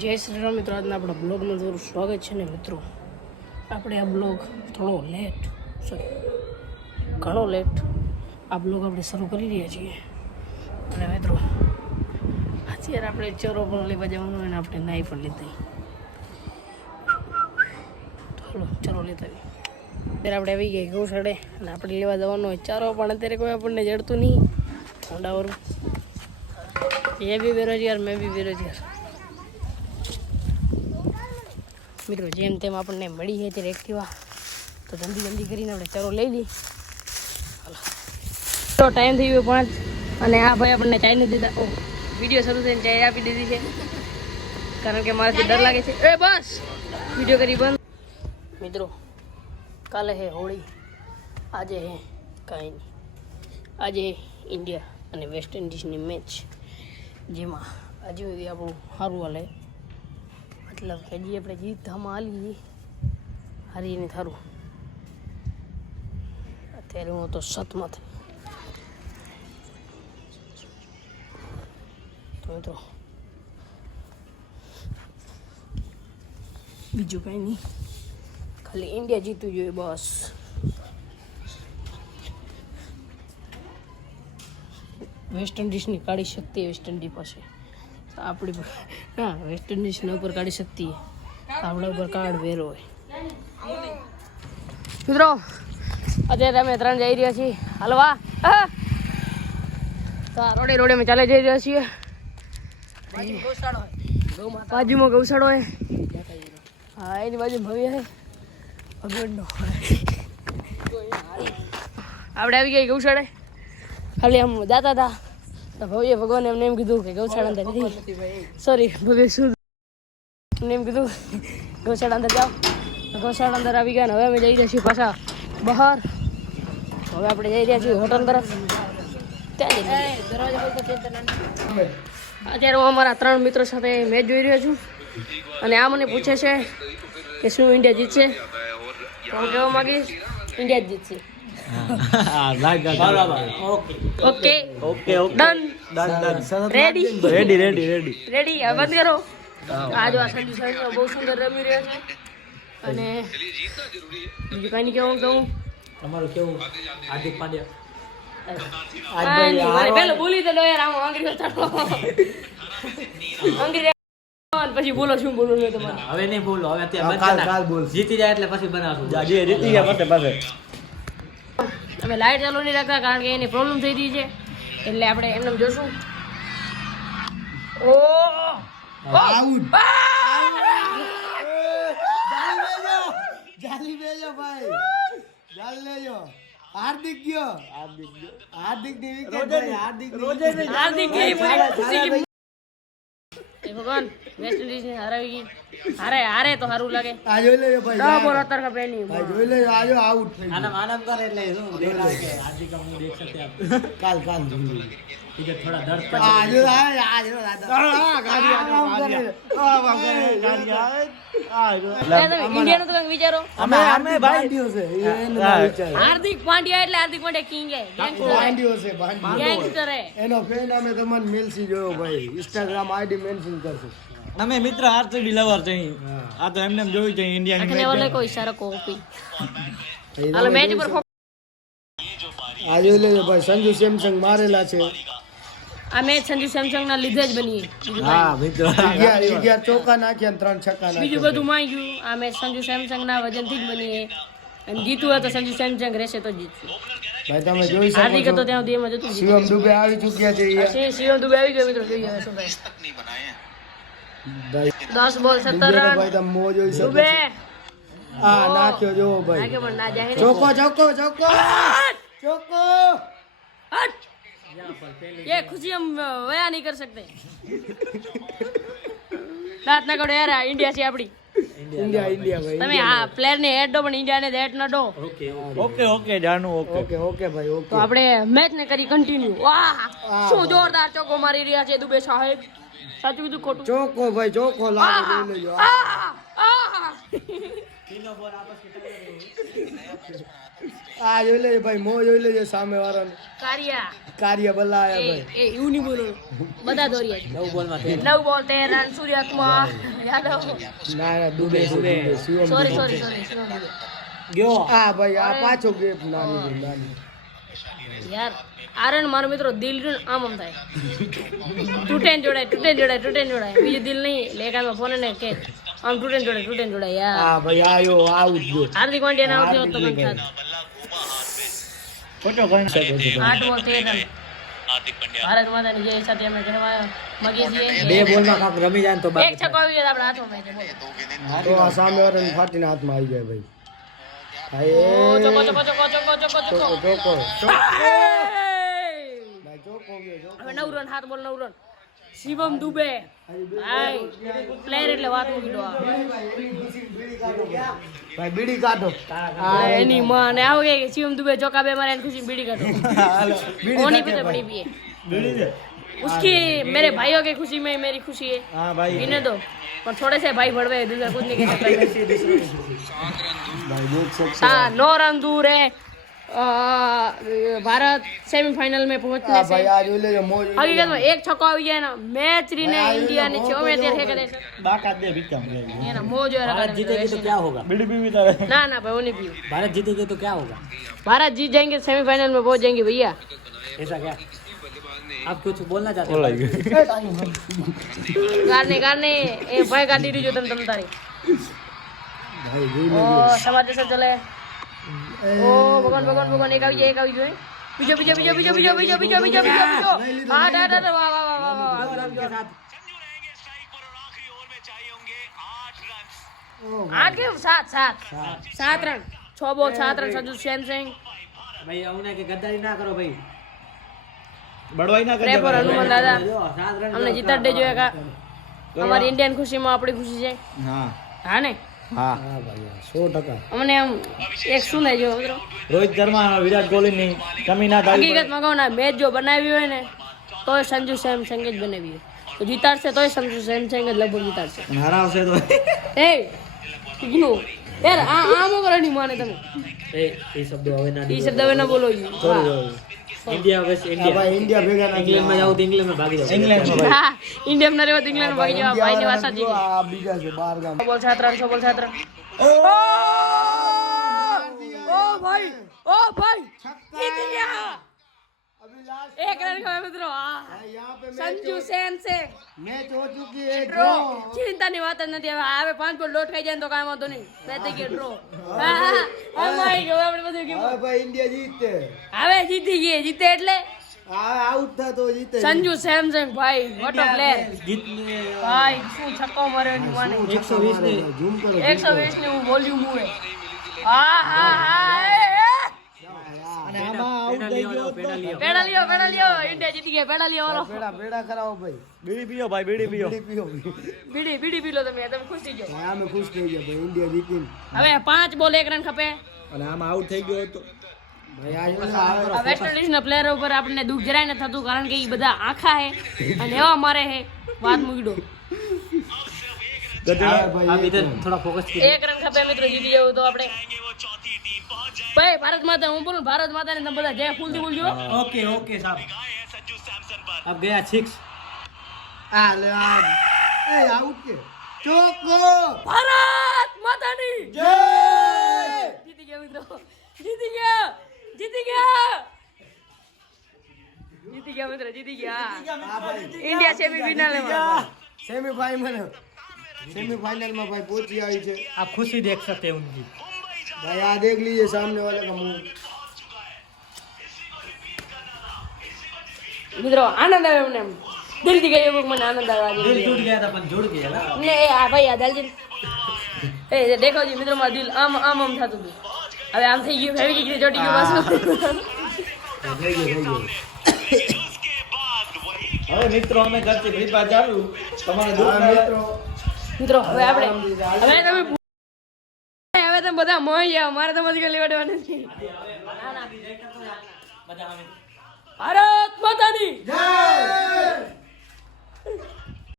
જય શ્રી રામ મિત્રો, આજના આપણા બ્લોગમાં તમારું સ્વાગત છે ને મિત્રો. આપણે આ બ્લોગ ઘણો લેટ આ બ્લોગ આપણે શરૂ કરી રહ્યા છીએ. અને મિત્રો અત્યારે આપણે ચરો પણ લેવા જવાનું અને આપણે નાઈ પણ લીધી. તો હાલો ચરો લેતા આવી. અત્યારે આપણે આવી ગયા ગૌશાળે અને આપણે લેવા જવાનું હોય ચારો, પણ અત્યારે કોઈ આપણને જડતું નહીં. હોન્ડાવાળું એ બી બેરોજગાર, મેં બી બેરોજગાર. મિત્રો જેમ તેમ આપણને મળી છે ત્યારે એક્ટિવા, તો જલ્દી કરીને આપણે ચારો લઈ લઈએ. હાલો તો ટાઈમ થઈ ગયો 5 અને આ ભાઈ આપણને ચાય નથી દીધા. ઓ વિડીયો શરૂ થઈને ચાય આપી દીધી છે, કારણ કે મારાથી ડર લાગે છે. એ બસ વિડીયો કરી બંધ. મિત્રો કાલે હે હોળી, આજે હે કાંઈ નહીં. આજે ઇન્ડિયા અને વેસ્ટ ઇન્ડિઝની મેચ, જેમાં હજુ સુધી આપણું સારું હાલે, મતલબ કે હજી આપણે જીતમાં હાલી હારીને થારું. અત્યારે હું તો 7માં થઈ. તો મિત્રો બીજું કાંઈ નહીં, ખાલી ઇન્ડિયા જીતવું જોઈએ બસ. વેસ્ટ ઇન્ડિઝની કાઢી શક્તિ વેસ્ટ ઇન્ડિઝ પાસે, આપણી ના વેસ્ટ ઇન્ડિઝના ઉપર કાઢી શકતી, આપણા ઉપર કાર્ડ વેરો હોય. મિત્રો અત્યારે અમે 3 જઈ રહ્યા છીએ હલવા. તો રોડે અમે ચાલે જઈ રહ્યા છીએ. બાજુમાં ગૌશાળો હોય, હા એની બાજુ ભવ્ય છે ભગવાનનો. આપણે આવી ગઈ ગૌશાળે. ખાલી આમ જાતા હતા તો ભવ્ય ભગવાને એમને એમ કીધું કે ગૌશાળા અંદર નથી, સોરી ભવ્ય શું એમને એમ કીધું ગૌશાળા અંદર જાઓ. ગૌશાળા અંદર આવી ગયા ને હવે અમે જઈ રહ્યા છીએ પાછા બહાર. હવે આપણે જઈ રહ્યા છીએ હોટલ તરફ. અત્યારે હું અમારા 3 મિત્રો સાથે મેચ જોઈ રહ્યો છું અને આ મને પૂછે છે કે શું ઇન્ડિયા જીતશે. હું કહેવા માંગીશ ઇન્ડિયા જ જીતશે. Okay done ready. હવે બંધ કરો. આ જો આ સંજુ સાહેબ બહુ સુંદર રમી રહ્યા છે. અને બીજું કાંઈ નહીં કહું તમારું કેવું હાર્દિક પાંડ્યા પેલો બોલી તો લો યાર, આમ અંગ્રેજી પછી બોલો શું બોલું મેં તમારે. હવે નહીં બોલો, હવે અત્યારે જીતી જાય એટલે પછી બનાવશું. જીતી ગયા પાસે અમે લાઈટ ચાલુ નહીં રાખતા, કારણ કે એની પ્રોબ્લેમ થઈ રહી છે, એટલે આપણે એમને જોશું. ઓ આઉટ જાલી બેજો ભાઈ, જાલ લેજો. હાર્દિક ગયો, હાર્દિક ની વિકેટ ભાઈ, હાર્દિક ગઈ ભગવાન. વેસ્ટ ઇન્ડિઝ ને હરાવી ગઈ. હારે તો સારું લાગે. આ જોઈ લેજો ભાઈ, 10 બોલ અત્તર કા પેની ભાઈ જોઈ લેજો. આજો આઉટ થઈ ગયો. આનંદ કરે એટલે શું દેખ કે હાર્દિક हम देख सकते हैं કાલ ठीक है, थोड़ा डर આજો આજો ઇન્ડિયા નું તો કંઈક વિચારો. અમે ભાઈઓ છે, એનો વિચાર. હાર્દિક પાંડ્યા એટલે હાર્દિક પાંડ્યા કિંગ હે, ભાઈઓ છે, ભાઈઓ. ગેંગસ્ટર હે. એનો ફેન અમે તમને મેલસી જોયો ભાઈ, ઇન્સ્ટાગ્રામ આઈડી મેન્શન કરશું. અમે મિત્ર આરસીબી લવર છે. આ તો એમને જોયું છે ઇન્ડિયા આખને વાલે કોઈ ઇશારો કોપી. હાલો મેચ પર આ જોઈ લેજો ભાઈ, સંજુ સેમસંગ મારેલા છે. આ મેચ સંજુ સેમસંગ ના લીધે જ બની. હા મિત્ર 11 ચોકા નાખ્યા અને 3 છક્કા નાખ્યા. બીજું બધું માં ગયું. આ મેચ સંજુ સેમસંગ ના વજનથી જ બની છે, અને જીતવું હોય તો સંજુ સેમસંગ રહેશે તો જીતશે. ભાઈ તમે જોઈ શકો હાર્દિક છો, હતો ત્યાં સુધી એમ જ હતું. શિવમ દુબે આવી ચૂક્યા છે. શિવમ દુબે આવી ગયો મિત્રો, જોઈએ હવે શું થાય. ભાઈ 10 બોલ 17 દુબે રન. ભાઈ તમે મોજ જોઈ શકો દુબે છો. આ નાખ્યો જોવો ભાઈ, નાખ્યો પણ ના જાય. ચોકો ચોકો ચોકો ચોકો. ये खुशी हम वया नहीं कर सकते. दांत ना करो यार, इंडिया से अपनी ઇન્ડિયા ભાઈ. તમે આ પ્લેયર ને હેડ દો પણ ઇન્ડિયા ને હેડ ના દો. ઓકે જાણું ઓકે ભાઈ ઓકે. તો આપણે મેચ ને કરી કન્ટિન્યુ. વાહ શું જોરદાર ચોકો મારી રહ્યા છે દુબે સાહેબ. સાચું કીધું ખોટું? ચોકો ભાઈ ચોકો લાવો, જોઈ લેજો. આહ! तीनों बॉल आपस में टकरा रहे हैं। આ જોઈ લેજો ભાઈ, મો જોઈ લેજો સામે વાળાને. કારિયા કાર્ય બલ્લા એ આયા ભાઈ. એ એવું નહીં બોલો બધા દોરિયા 9 બોલમાં 13. 9 બોલ 13 રન સૂર્યકુમાર યાદવ ના દુબે શિવમ સોરી દુબે. ગયો આ ભાઈ આ પાછો ગેપ નાની. યાર આરણ મારો મિત્રો દિલ રહ્યું ને આમ થાય તૂટેન જોડાય બીજું દિલ નહીં લેખામાં ફોન ને કે આમ તૂટેન જોડાય યાર આ ભાઈ આયો આઉટ ગયો. હાર્દિક પાંડ્યા ના આવતી હોત તો કંઈક થાત. ફોટો કોણ છે? 8 બોલ 13 રન ભારત માતાની જય સાથે અમે કહેવા માંગીએ છીએ. 2 બોલમાં કાંક રમી જાય ને તો એક છક્કો આવી જાય તો આપણા હાથમાં મેચ બોલો. તો આ સામે વાળાને ફાટીને હાથમાં આવી જાય ભાઈ. ઓ ચોકો ભાઈ ચોકો ચોકો ગયો. હવે 9 રન 7 બોલ 9 રન શિવમ દુબે ભાઈ પ્લેયર એટલે વાત મૂકી દો ભાઈ બીડી કાઢો. એની માં ને આવો કે શિવમ દુબે ચોકા બે મારે ખુશી બીડી કાઢો હાલો ઓની બીડી पीते કાઢો बड़ी ભાઈ. पिए उसकी मेरे भाइयों की खुशी में मेरी खुशी है हाँ भाई. पीने दो पर थोड़े से भाई बढ़वे दूसरा कुछ नहीं कह ભાઈ દેખ શકશો. सकता 9 रन दूर है भारत सेमीफाइनल में पहुंचने આ से ભાઈ આ જોઈ લેજો મો જોઈ हकीकत में एक छक्का આવી જાય ના मैच રીને इंडिया ने 6 में 13 है करे બાકાત દે ભીખમ લે. ये ना मोज है भारत जीतेगी तो क्या होगा? બીડી પીવી તારે. ना ना भाई वो नहीं पियो भारत जीतेगी तो क्या होगा? भारत जीत जाएंगे सेमीफाइनल में पहुंच जाएंगे भैया ऐसा क्या? आप कुछ बोलना चाहते हो? गाने ए भाई गाड़ी दी जो तम तारी ભાઈ જોઈ ओ લેજો. समाज से चले ओ भगवान एक આવી જોઈએ બીજો હા વાહ વાહ आठ के 7 run 6 ball 7 run Sanju Samsung भाई उन्हें के गद्दारी ना करो भाई. બળવાઈ ના प्रे पर हनुमान दादा 7 रन हमने जीता दे जो का हमारी इंडियन खुशी में अपनी खुशी है હા हाँ ने હા ભાઈ 100%. हमने हम एक सुने जो મિત્રો રોહિત શર્મા વિરાટ કોહલી ની કમી ના થાય. હકીકતમાં કહું ના મેચ જો બનાવી હોય ને તોય સંજુ સેમસંગ જ બનાવી હોય તો જીતાડશે તોય સંજુ સેમસંગ જ લગભગ જીતાડશે હરાવશે તો એ કિગનો યાર આ મોકરો ની માને તમે એ શબ્દો હવે ના ઈ શબ્દ હવે ના બોલો इंडिया वेस्ट આ इंडिया ભાઈ ઇન્ડિયા ભેગા ના इंग्लैंड में जाओ तो इंग्लैंड में भागी जाओ. इंग्लैंड में હા ઇન્ડિયા માં રહેવા ઇંગ્લેન્ડ માં ભાગી જવા ભાઈ ની વાત સાચી આ બીજા છે બાર ગામ. બોલ 7 રન 6 બોલ 7 રન ओ भाई जीत गया अभी लास्ट एक रन का મિત્રો આ यहाँ पे संजू सैमसंग मैच हो चुकी है ડ્રો ड्रॉ. ચિંતાની વાત જ નથી હવે 5 બોલ લોટ ખાઈ જાય તો કાંઈ વાંધો નહીં મેચ થઈ ગયો ડ્રો હા મારી ગયો આપણે બધું હવે ગયું ભાઈ ઇન્ડિયા જીતે. હવે જીતી ગઈ જીતે એટલે આ આઉટ થા તો જીતે. સંજુ સેમસંગ ભાઈ વોટ અ પ્લેયર जीतने ભાઈ શું છક્કો માર્યો એની માને 120 ने ઝૂમ કરો. 120 ની વોલ્યુમ હોય હા અને આમાં આઉટ થઈ ગયો પેનલ્ટી. પેડા લ્યો ઇન્ડિયા જીતી ગયા પેડા લ્યો વાલો પેડા પેડા કરાવો ભાઈ. બીડી પીઓ ભાઈ બીડી પીઓ. બીડી પીઓ. બીડી પી લો તમે ખુશ થઈ જાઓ ભાઈ અમે ખુશ થઈ ગયા ભાઈ ઇન્ડિયા જીતીને. હવે 5 બોલ 1 રન ખપે અને આમાં આઉટ થઈ ગયો તો ભાઈ આ જો આ વેસ્ટ ઇન્ડિઝના પ્લેયર ઉપર આપણને દુઃખ જરાય ન થતું કારણ કે એ બધા આખા હે અને એવા મારે હે વાત મૂકડો ભાઈ आप इधर थोड़ा फोकस कीजिए. 1 रन खपे મિત્રો જીતી જવું તો આપણે ભાઈ ભારત માતા હું બોલું ભારત માતાને તમે બધા જય ફૂલથી બોલજો ओके ओके साहब. अब गया 6. આ લે આ એ આઉટ કે ચોકો ભારત માતાની જય. જીતી ગયા મિત્રો જીતી ગયા મિત્રો જીતી ગયા આ ભાઈ ઇન્ડિયા સેમીફાઇનલમાં सेमीफाइनल में भाई पहुंची आई है. आप खुशी देख सकते हैं उनकी. भाई आ देख लीजिए सामने वाले का मुंह. મિત્રો આનંદ આવ્યો મને દિલથી ગયો મને આનંદ આવ્યો दिल टूट गया था पर जुड़ गया ना. ને આ ભાઈ આ દલજી એ દેખો જી મિત્રો મારું દિલ આમ થતું હતું હવે આમ થઈ ગયું ફેવી ગઈ ચોટી ગયું પાછું હવે મિત્રો અમે ઘરથી ફ્રી ફાયર ચાલુ તમારે हाँ मित्रों મિત્રો હવે આપણે હવે તમે બધા મોઈ જાવ મારે તો મસ્તી લેવા નથી ભારત માતાની जय.